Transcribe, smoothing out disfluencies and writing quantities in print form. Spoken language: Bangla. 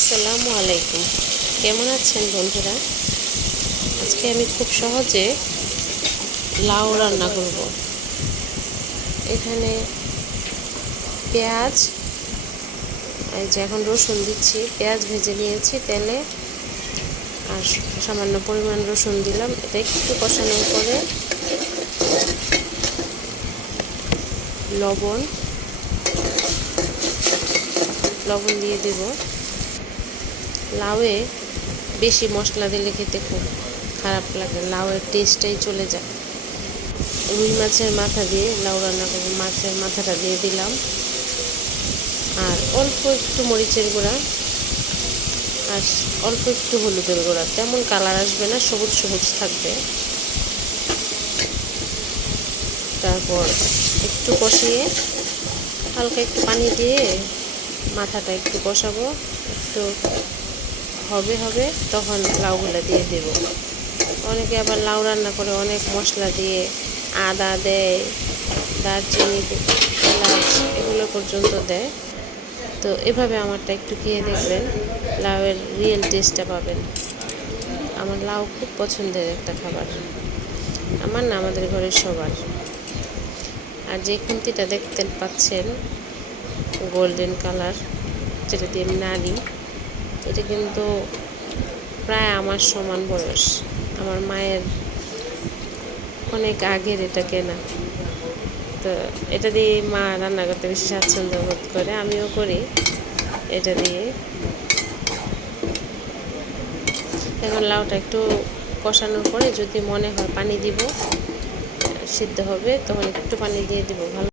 আসসালামু আলাইকুম। কেমন আছেন বন্ধুরা? আজকে আমি খুব সহজে লাউ রান্না করব। এখানে পেঁয়াজ, এই যে এখন রসুন দিচ্ছি। পেঁয়াজ ভেজে নিয়েছি তেলে, আর সামান্য পরিমাণ রসুন দিলাম। এটা একটু কষানোর পরে লবণ দিয়ে দেব। লাউয়ে বেশি মশলা দিলে খেতে খুব খারাপ লাগে, লাউয়ের টেস্টটাই চলে যায়। রুই মাছের মাথা দিয়ে লাউ রান্না করব। মাছের মাথাটা দিয়ে দিলাম, আর অল্প একটু মরিচের গুঁড়া আর অল্প একটু হলুদের গুঁড়া। তেমন কালার আসবে না, সবুজ সবুজ থাকবে। তারপর একটু কষিয়ে হালকা একটু পানি দিয়ে মাথাটা একটু কষাবো। একটু হবে তখন লাউগুলো দিয়ে দেব। অনেকে আবার লাউ রান্না করে অনেক মশলা দিয়ে, আদা দেয়, দারচিনি, এলাচ এগুলো পর্যন্ত দেয়। তো এভাবে আমারটা একটু খেয়ে দেখবেন, লাউয়ের রিয়েল টেস্টটা পাবেন। আমার লাউ খুব পছন্দের একটা খাবার, আমার না, আমাদের ঘরের সবার। আর যে খুন্তিটা দেখতে পাচ্ছেন গোল্ডেন কালার, যেটা দিয়ে আমি নাড়ি, এটা কিন্তু প্রায় আমার সমান বয়স। আমার মায়ের অনেক আগের এটা কেনা। তো এটা দিয়ে মা রান্না করতে বেশি স্বাচ্ছন্দ্য বোধ করে, আমিও করি এটা দিয়ে। এখন লাউটা একটু কষানোর পরে যদি মনে হয় পানি দিব, সিদ্ধ হবে, তখন একটু পানি দিয়ে দিব। ভালো